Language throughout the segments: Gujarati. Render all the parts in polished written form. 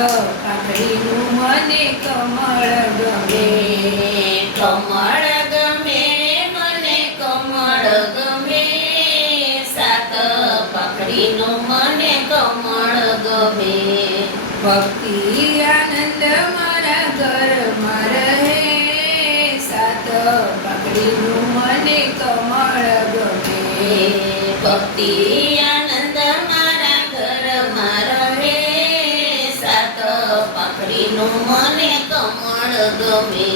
પાકડીનું મને કમળ ગમે. કમળ ગમે મને કમળ ગમે, સાત પાકડીનું મને કમળ ગમે. ભક્તિ આનંદ મારા ઘરમાં રહે, સાત પાકડીનું મને કમળ ગમે. ભક્તિ આનંદ મારા ઘરમાં રહે, સાત પાકડીનું મને કમળ ગમે.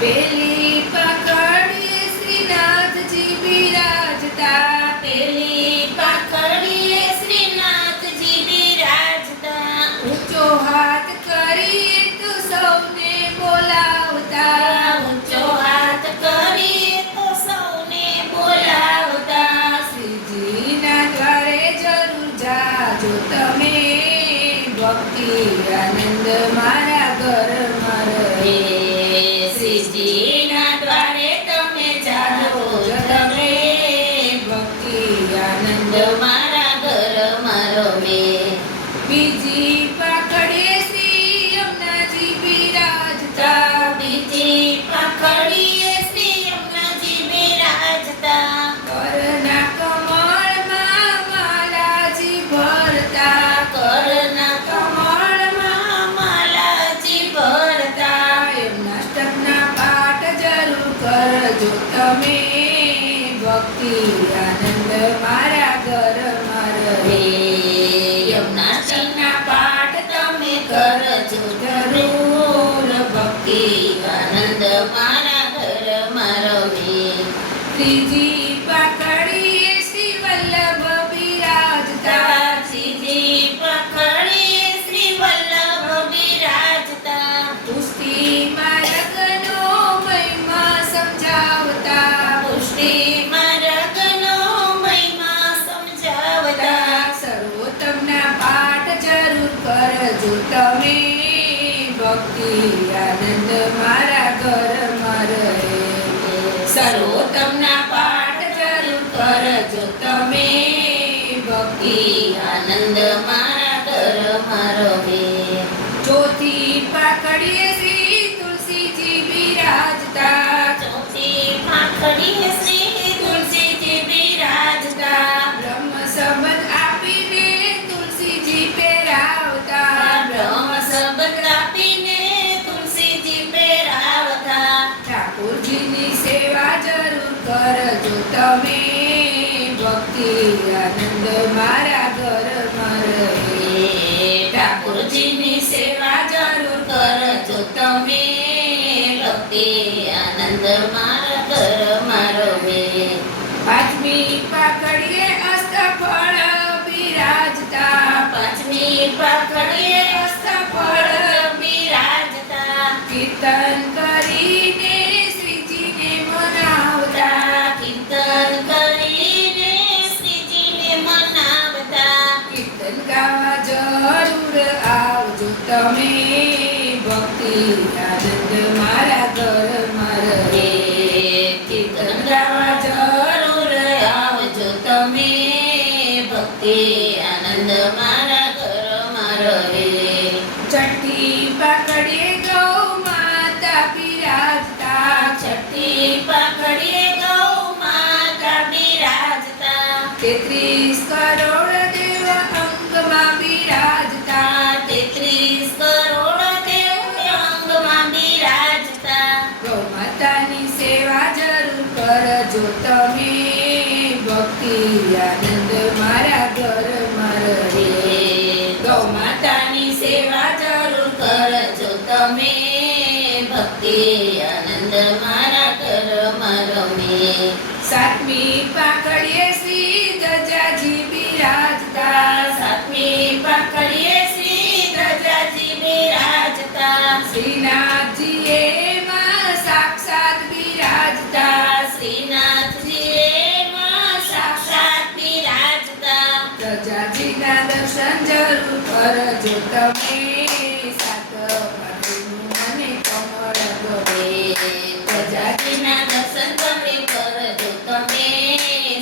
પેલી પાકડીએ શ્રીનાથજી બિરાજતા, પેલી પાકડીએ શ્રીનાથજી બિરાજતા, ઊંચો હાથ કરીએ તો સૌને બોલાવતા. ઊંચો હાથ કરીએ તો સૌને બોલાવતા. શ્રીજીના દ્વારે જરૂર જાજો તમે, ભક્તિ આનંદ મારા ઘરમાં રહે. શ્રીજીના દ્વારે તમે જાઓ છો તમે, ભક્તિ આનંદ મારા ઘરમાં રમે. બીજી પાકડીએ શ્રી યમુનાજી બિરાજતા, બીજી પાકડીએ શ્રી યમુનાજી બિરાજતા, કરના કમળમાં માલાજી ભરતા. કરના કમળમાં માલાજી ભરતા. એમના સ્ટકના પાઠ જરૂર કરજો તમે, ભક્તિ આનંદ મારા ઘરમાં રહે. યમુના ચરના પાઠ તમે કરજો જરૂર, ભક્તિ આનંદ મારા ઘરમાં રમે. ત્રીજી પાકડીએ શ્રી વલ્લભ બિરાજતા, ત્રીજી પાકડીએ શ્રી વલ્લભ બિરાજતા, પુષ્ટિમાં રગનો મહિમા સમજાવતા. પુષ્ટિમાં રગનો મહિમા સમજાવતા. સર્વોત્તમના પાઠ જરૂર કરજો તમે, ભક્તિ આનંદ મારા ઘરમાં રહે. સર્વોત્તમના પાઠ જરૂર કરજો તમે, ભક્તિ આનંદ મારા ઘરમાં રમે. ચોથી પાકડીએ શ્રી તુલસીજી બિરાજતા, ચોથી પાકડીએ શ્રી તુલસીજી બિરાજતા, બ્રહ્મ સંબંધ આપીને તુલસીજી પહેરાવતા. બ્રહ્મ શબ્દ આપીને તુલસીજી પહેરાવતા. ઠાકોરજીની સેવા જરૂર કરજો તમે, ભક્તિ આનંદ મારા ઘરમાં રહે. ઠાકોરજીની સેવા જરૂર કરજો તમે, ભક્તિ આનંદ મારા ઘરમાં રમે. પાંચમી પાકડીએ અષ્ટફળ બિરાજતા, પાંચમી પાકડીએ અષ્ટફળ બિરાજતા, કીર્તન કરીને શ્રીજીને મનાવતા. કીર્તન કરીને શ્રીજીને મનાવતા. કીર્તન ગાવા જરૂર આવજો તમે, ભક્તિ આનંદ મારા ઘરમાં રહે. કીર્તન ગાવા જરૂર આવજો તમે, ભક્તિ આનંદ મારા ઘરમાં રહે. છઠ્ઠી પાકડીએ ગૌ માતા બિરાજતા, છઠ્ઠી પાકડીએ ગૌ માતા બિરાજતા, 33 કરોડ દેવ અંગમાં બિરાજતા. 33 કરોડ દેવ અંગમાં બિરાજતા. ગૌ માતાની સેવા જરૂર કરજો તમે, ભક્તિ આનંદ મારા ઘરમાં રહે. ગૌ માતાની સેવા જરૂર કરજો તમે, ભક્તિ આનંદ મારા ઘરમાં રમે. સાતમી પાકડીએ શ્રી ધજાજી બિરાજતા, સાતમી પાકડીએ શ્રી ધજાજી બિરાજતા, શ્રીનાથજી એમાં સાક્ષાત બિરાજતા. શ્રીનાથજી એમાં સાક્ષાત બિરાજતા. ધજાજીના દર્શન જરૂર કરજો તમે, સાત પાકડીનું મને કમળ ગમે. પ્રજાતિના દર્શન તમે કરજો તમે,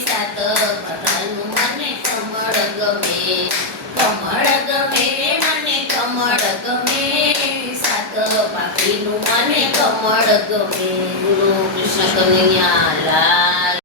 સાત પાકડીનું મને કમળ ગમે. કમળ ગમે મને કમળ એનું મને કમળ ગમે. ગુરુ કૃષ્ણ કનૈયા લાલ